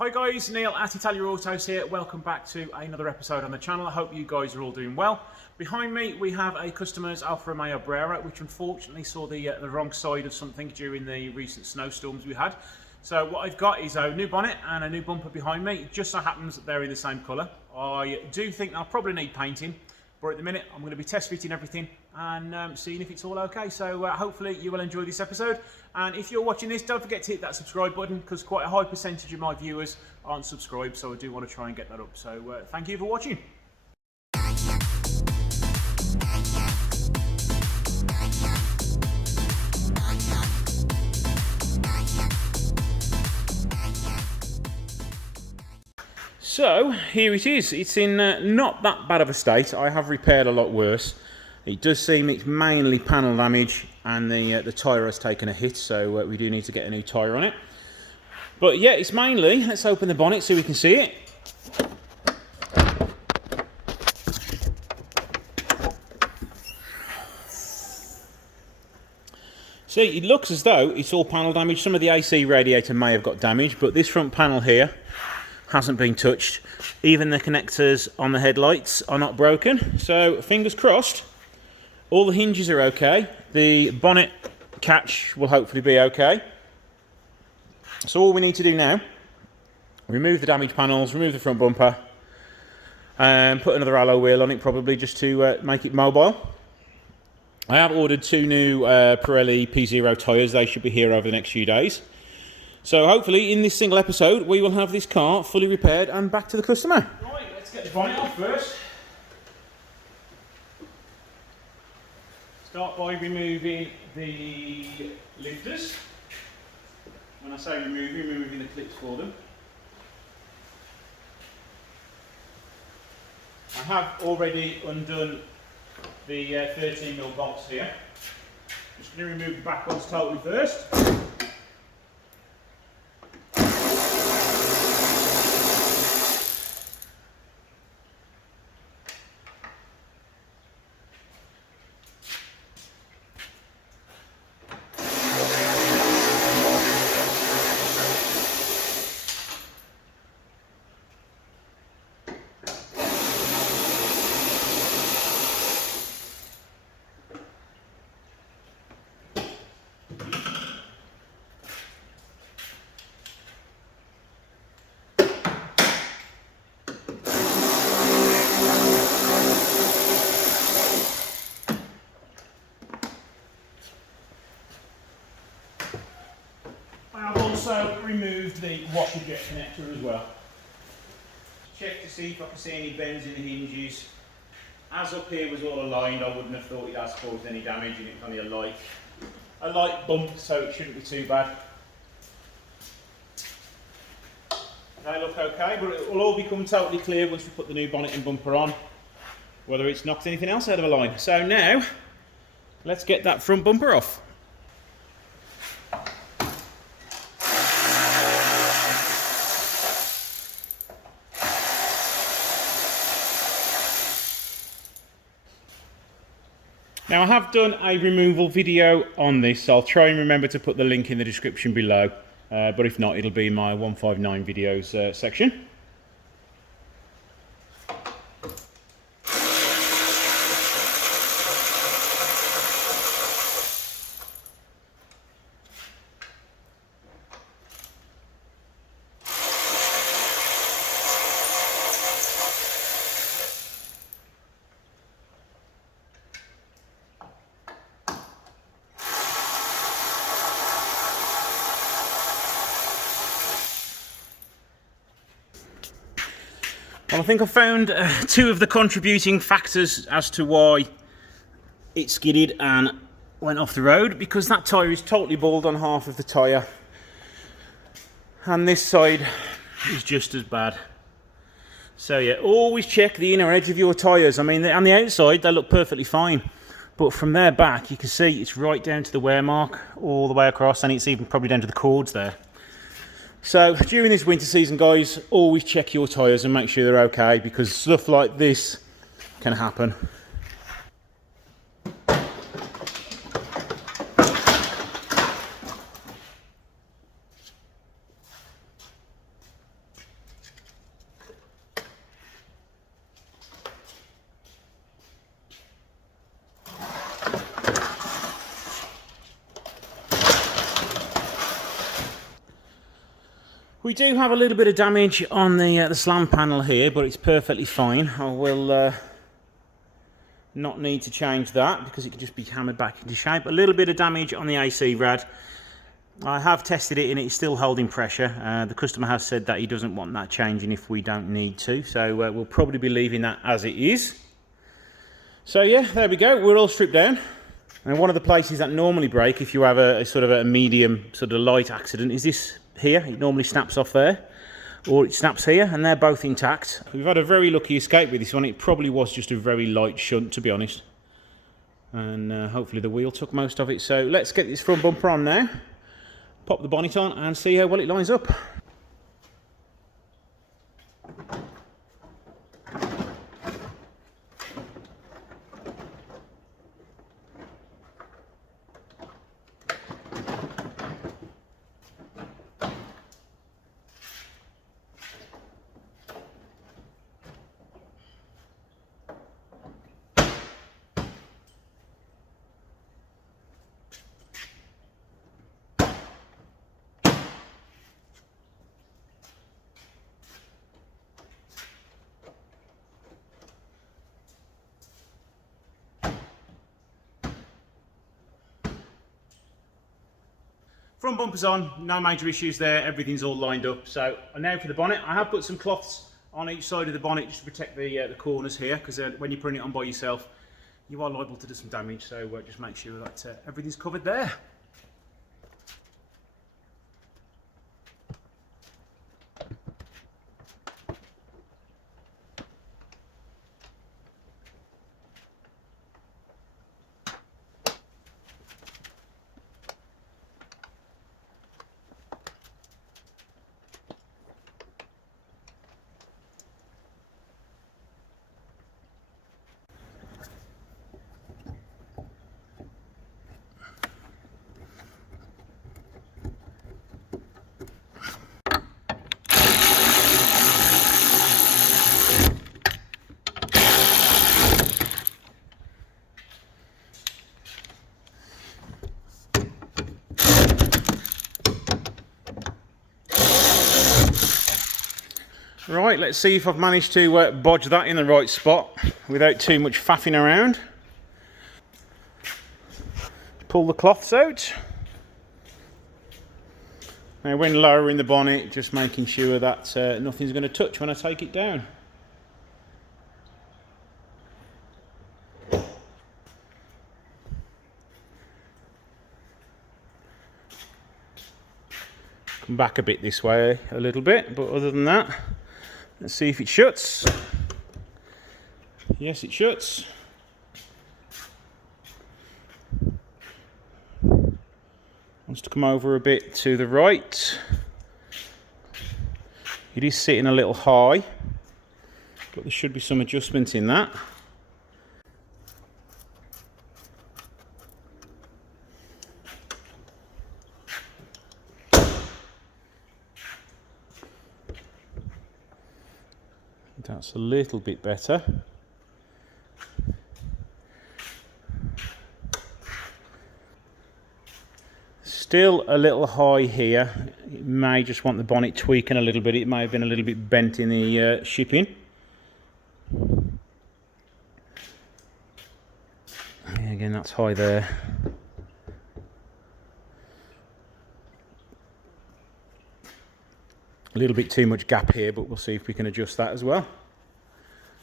Hi guys, Neil at Italia Autos here. Welcome back to another episode on the channel. I hope you guys are all doing well. Behind me we have a customer's Alfa Romeo Brera, which unfortunately saw the wrong side of something during the recent snowstorms we had. So what I've got is a new bonnet and a new bumper behind me. It just so happens that they're in the same colour. I do think they'll probably need painting, but at the minute I'm going to be test fitting everything and seeing if it's all okay. So hopefully you will enjoy this episode. And if you're watching this, don't forget to hit that subscribe button, because quite a high percentage of my viewers aren't subscribed, so I do want to try and get that up. So thank you for watching. So here it is. It's in not that bad of a state. I have repaired a lot worse. It does seem it's mainly panel damage, and the tyre has taken a hit, so we do need to get a new tyre on it. But yeah, it's mainly, let's open the bonnet so we can see it. See, it looks as though it's all panel damage. Some of the AC radiator may have got damaged, but this front panel here hasn't been touched. Even the connectors on the headlights are not broken, so fingers crossed. All the hinges are okay. The bonnet catch will hopefully be okay. So all we need to do now, remove the damaged panels, remove the front bumper, and put another alloy wheel on it, probably just to make it mobile. I have ordered two new Pirelli P0 tyres. They should be here over the next few days. So hopefully in this single episode we will have this car fully repaired and back to the customer. Right, let's get the bonnet off first. Start by removing the lifters. When I say removing the clips for them. I have already undone the 13mm bolts here. Just going to remove the back ones totally first. Also removed the washer jet connector as well. Check to see if I can see any bends in the hinges. As up here was all aligned, I wouldn't have thought it has caused any damage, and it's only a light bump, so it shouldn't be too bad. They look okay, but it will all become totally clear once we put the new bonnet and bumper on, whether it's knocked anything else out of a line. So now, let's get that front bumper off. Now I have done a removal video on this, so I'll try and remember to put the link in the description below, but if not, it'll be in my 159 videos section. Well, I think I found two of the contributing factors as to why it skidded and went off the road, because that tyre is totally bald on half of the tyre, and this side is just as bad. So yeah, always check the inner edge of your tyres. I mean, on the outside they look perfectly fine, but from there back you can see it's right down to the wear mark all the way across, and it's even probably down to the cords there. So during this winter season, guys, always check your tyres and make sure they're okay, because stuff like this can happen. We do have a little bit of damage on the slam panel here, but it's perfectly fine. I will not need to change that because it can just be hammered back into shape. A little bit of damage on the AC rad. I have tested it and it's still holding pressure. The customer has said that he doesn't want that changing if we don't need to, so we'll probably be leaving that as it is. So yeah, there we go, we're all stripped down. And one of the places that normally break if you have a sort of a medium, sort of light accident is this here. It normally snaps off there, or it snaps here, and they're both intact. We've had a very lucky escape with this one. It probably was just a very light shunt, to be honest. And hopefully the wheel took most of it. So let's get this front bumper on now. Pop the bonnet on and see how well it lines up. Front bumper's on, no major issues there, everything's all lined up. So now for the bonnet, I have put some cloths on each side of the bonnet just to protect the corners here, because when you're putting it on by yourself, you are liable to do some damage, so just make sure that everything's covered there. Right, let's see if I've managed to bodge that in the right spot without too much faffing around. Pull the cloths out. Now when lowering the bonnet, just making sure that nothing's going to touch when I take it down. Come back a bit this way, a little bit, but other than that, let's see if it shuts. Yes, it shuts. Wants to come over a bit to the right. It is sitting a little high, but there should be some adjustment in that. That's a little bit better. Still a little high here. It may just want the bonnet tweaking a little bit. It may have been a little bit bent in the shipping. Yeah, again, that's high there. A little bit too much gap here, but we'll see if we can adjust that as well.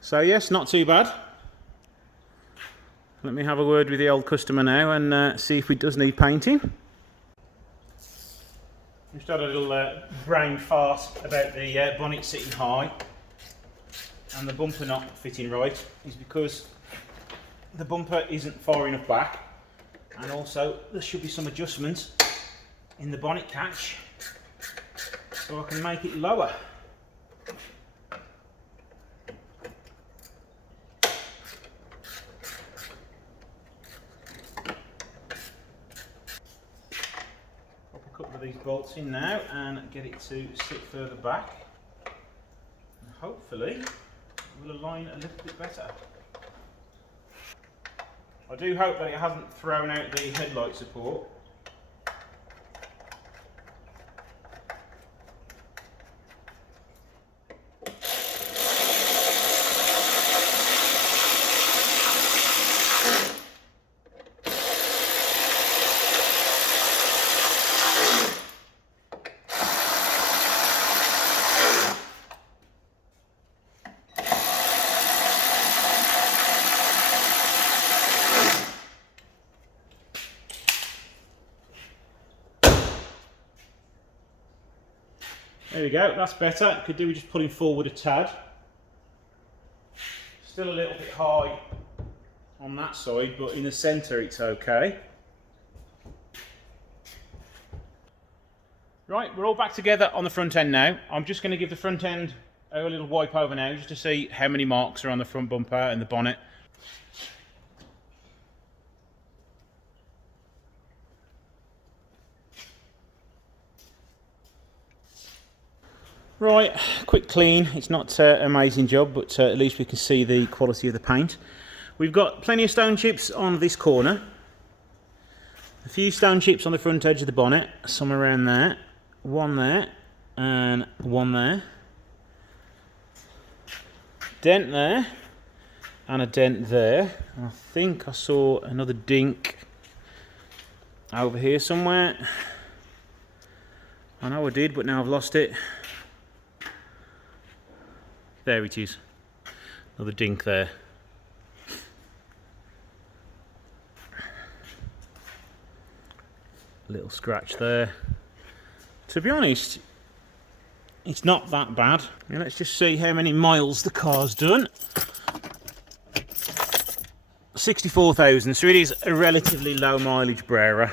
So yes, not too bad. Let me have a word with the old customer now and see if it does need painting. Just had a little brain fart about the bonnet sitting high and the bumper not fitting right. Is because the bumper isn't far enough back, and also there should be some adjustments in the bonnet catch so I can make it lower. These bolts in now and get it to sit further back, and hopefully it will align a little bit better. I do hope that it hasn't thrown out the headlight support. There we go, that's better. Could do with just pulling forward a tad. Still a little bit high on that side, but in the centre it's okay. Right, we're all back together on the front end now. I'm just going to give the front end a little wipe over now, just to see how many marks are on the front bumper and the bonnet. Right, quick clean. It's not an amazing job, but at least we can see the quality of the paint. We've got plenty of stone chips on this corner. A few stone chips on the front edge of the bonnet, some around there. One there, and one there. Dent there, and a dent there. I think I saw another dink over here somewhere. I know I did, but now I've lost it. There it is. Another dink there. Little scratch there. To be honest, it's not that bad. Now let's just see how many miles the car's done. 64,000, so it is a relatively low mileage Brera.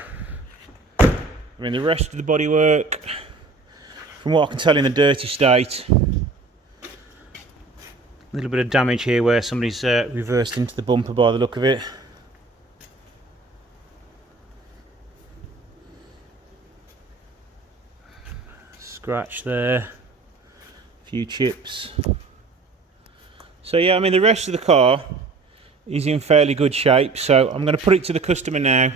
I mean, the rest of the bodywork, from what I can tell in the dirty state, a little bit of damage here where somebody's reversed into the bumper by the look of it. Scratch there, a few chips. So yeah, I mean the rest of the car is in fairly good shape, so I'm going to put it to the customer now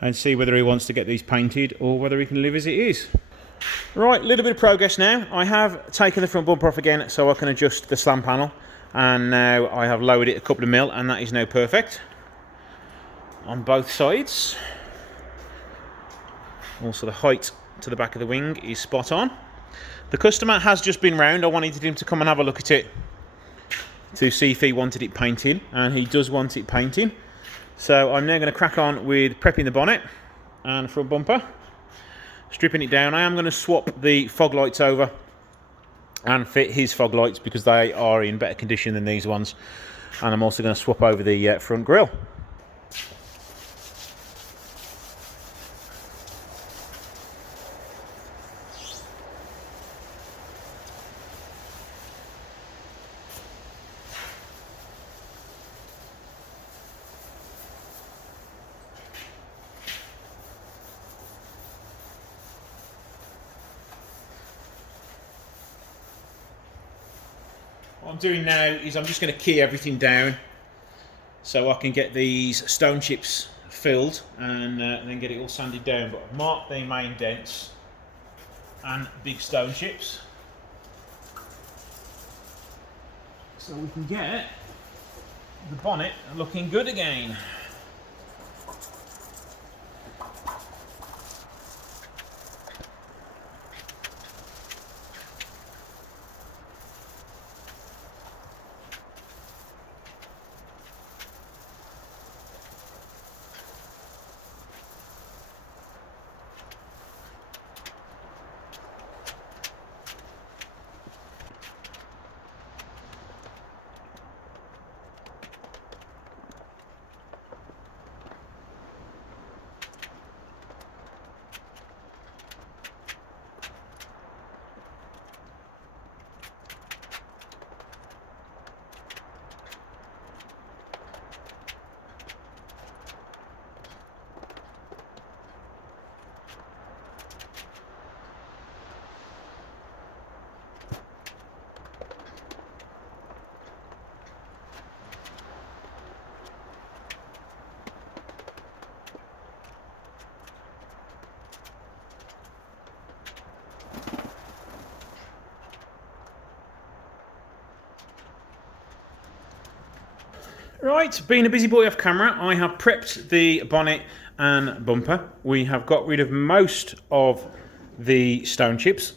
and see whether he wants to get these painted or whether he can live as it is. Right, a little bit of progress now. I have taken the front bumper off again so I can adjust the slam panel, and now I have lowered it a couple of mil and that is now perfect on both sides. Also the height to the back of the wing is spot on. The customer has just been round. I wanted him to come and have a look at it to see if he wanted it painted, and he does want it painting. So I'm now going to crack on with prepping the bonnet and front bumper, stripping it down. I am going to swap the fog lights over and fit his fog lights because they are in better condition than these ones, and I'm also going to swap over the front grille. What I'm doing now is I'm just going to key everything down so I can get these stone chips filled and then get it all sanded down. But I've marked the main dents and big stone chips so we can get the bonnet looking good again. Right, being a busy boy off camera, I have prepped the bonnet and bumper. We have got rid of most of the stone chips.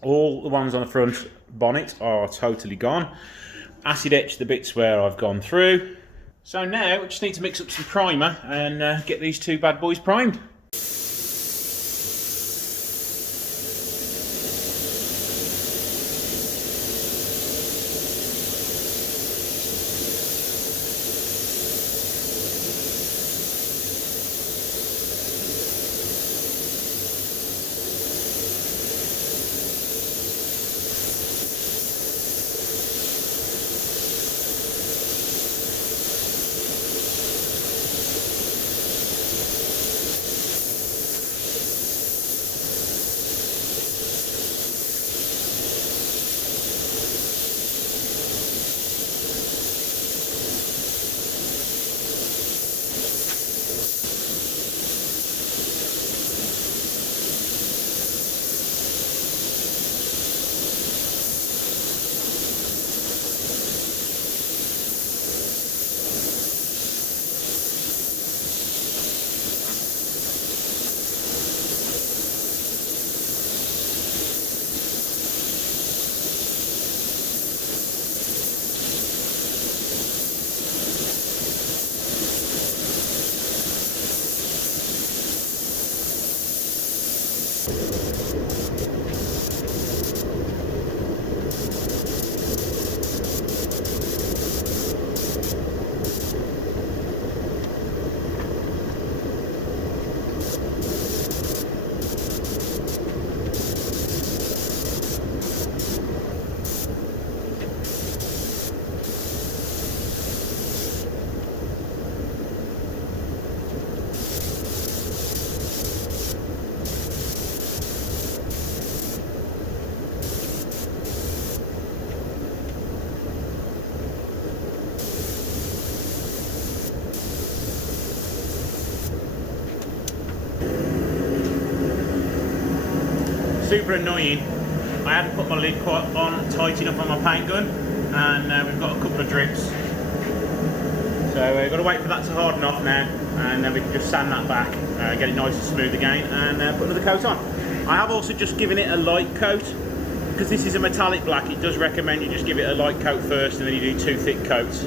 All the ones on the front bonnet are totally gone. Acid etched the bits where I've gone through. So now I just need to mix up some primer and get these two bad boys primed. super annoying. I hadn't put my lid quite on tight enough on my paint gun, and we've got a couple of drips. So we've got to wait for that to harden off now, and then we can just sand that back, get it nice and smooth again, and put another coat on. I have also just given it a light coat, because this is a metallic black. It does recommend you just give it a light coat first, and then you do 2 thick coats.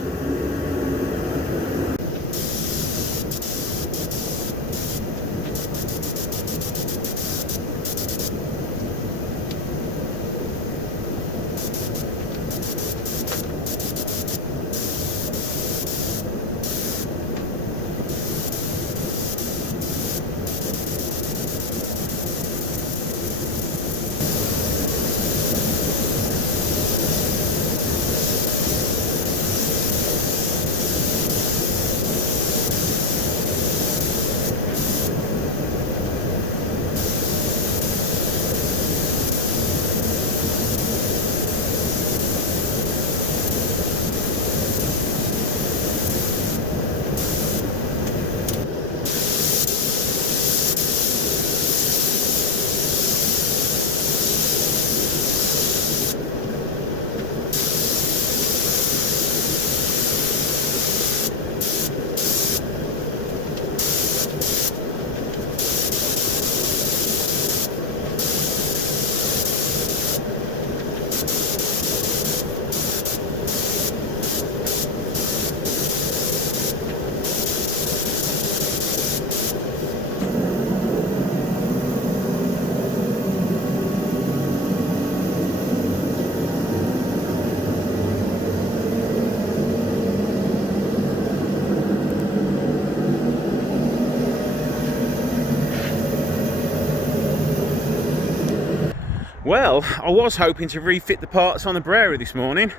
Well, I was hoping to refit the parts on the Brera this morning,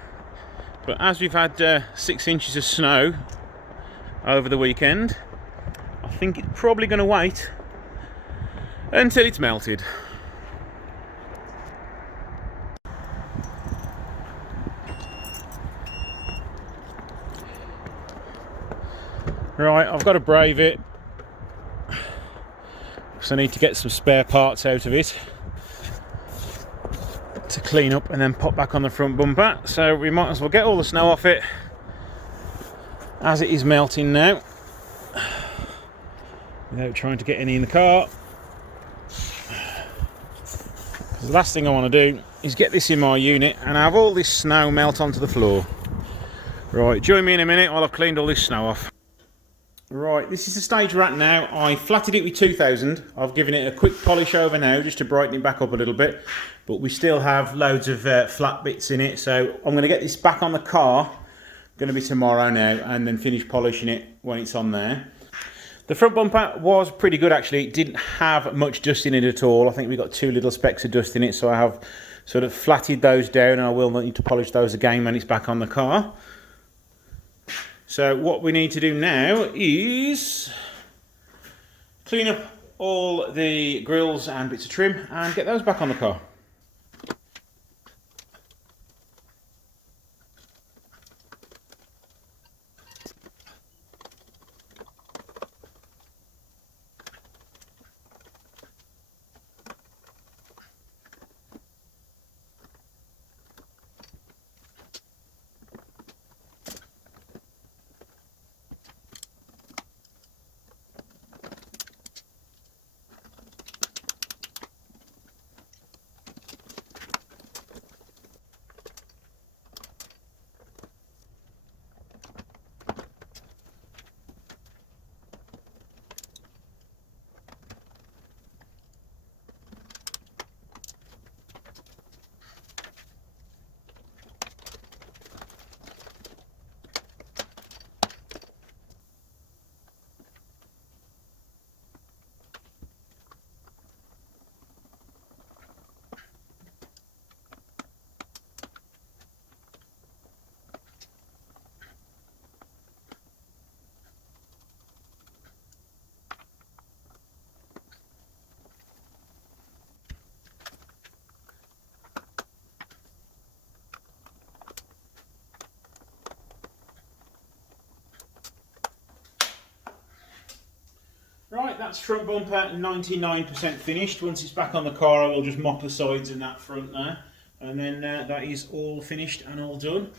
but as we've had 6 inches of snow over the weekend, I think it's probably going to wait until it's melted. Right, I've got to brave it, because I need to get some spare parts out of it to clean up and then pop back on the front bumper. So we might as well get all the snow off it as it is melting now, without trying to get any in the car. The last thing I want to do is get this in my unit and have all this snow melt onto the floor. Right, join me in a minute while I've cleaned all this snow off. Right, this is the stage we're at now. I flatted it with 2000. I've given it a quick polish over now just to brighten it back up a little bit, but we still have loads of flat bits in it, so I'm going to get this back on the car. Going to be tomorrow now, and then finish polishing it when it's on there. The front bumper was pretty good actually. It didn't have much dust in it at all. I think we got 2 little specks of dust in it, so I have sort of flatted those down, and I will need to polish those again when it's back on the car. So what we need to do now is clean up all the grills and bits of trim and get those back on the car. that's front bumper 99% finished. Once it's back on the car, I will just mop the sides and that front there. And then that is all finished and all done.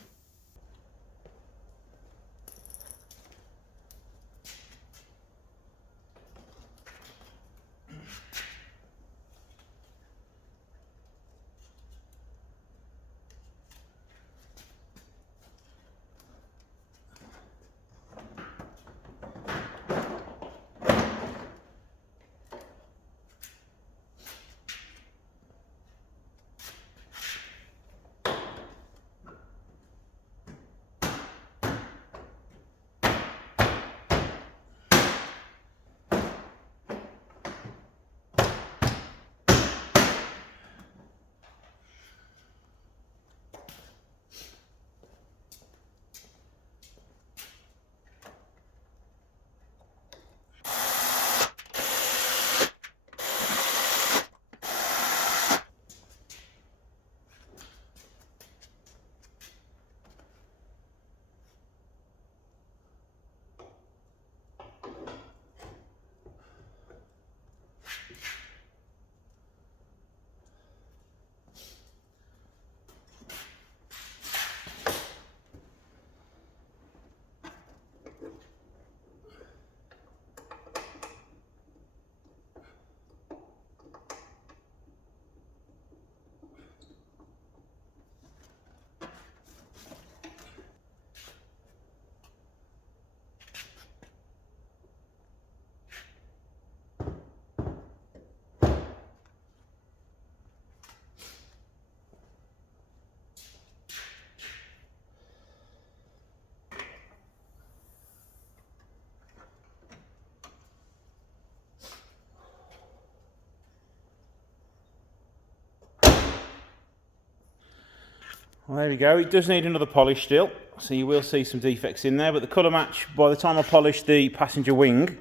Well, there we go. It does need another polish still, so you will see some defects in there, but the colour match, by the time I polish the passenger wing,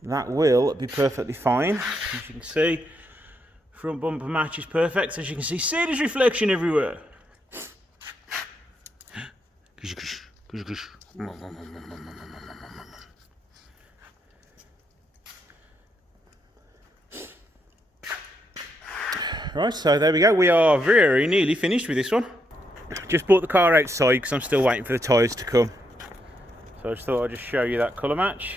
that will be perfectly fine. As you can see, front bumper match is perfect. As you can see there's reflection everywhere. Right, so there we go. We are very nearly finished with this one. Just brought the car outside because I'm still waiting for the tyres to come. So I just thought I'd just show you that colour match.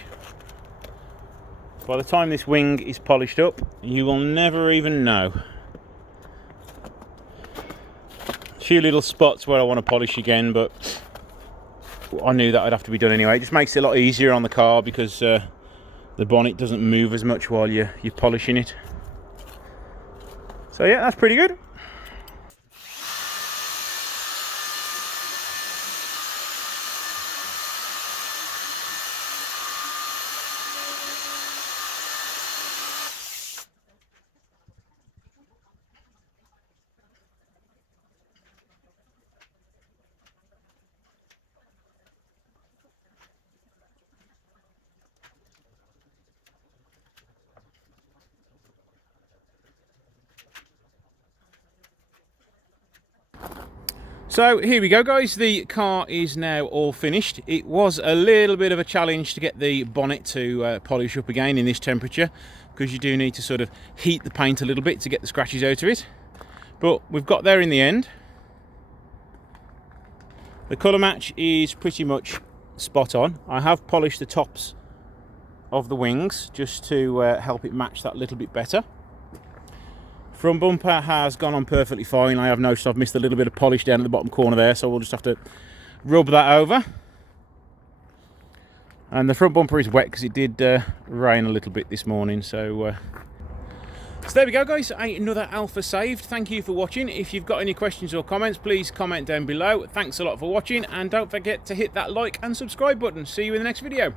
By the time this wing is polished up, you will never even know. A few little spots where I want to polish again, but I knew that would have to be done anyway. It just makes it a lot easier on the car because the bonnet doesn't move as much while you're polishing it. So yeah, that's pretty good. So here we go, guys. The car is now all finished. It was a little bit of a challenge to get the bonnet to polish up again in this temperature, because you do need to sort of heat the paint a little bit to get the scratches out of it. But we've got there in the end. The colour match is pretty much spot on. I have polished the tops of the wings just to help it match that little bit better. Front bumper has gone on perfectly fine. I have noticed I've missed a little bit of polish down at the bottom corner there, so we'll just have to rub that over. And the front bumper is wet because it did rain a little bit this morning, so there we go, guys. Another Alfa saved. Thank you for watching. If you've got any questions or comments, please comment down below. Thanks a lot for watching, and don't forget to hit that like and subscribe button. See you in the next video.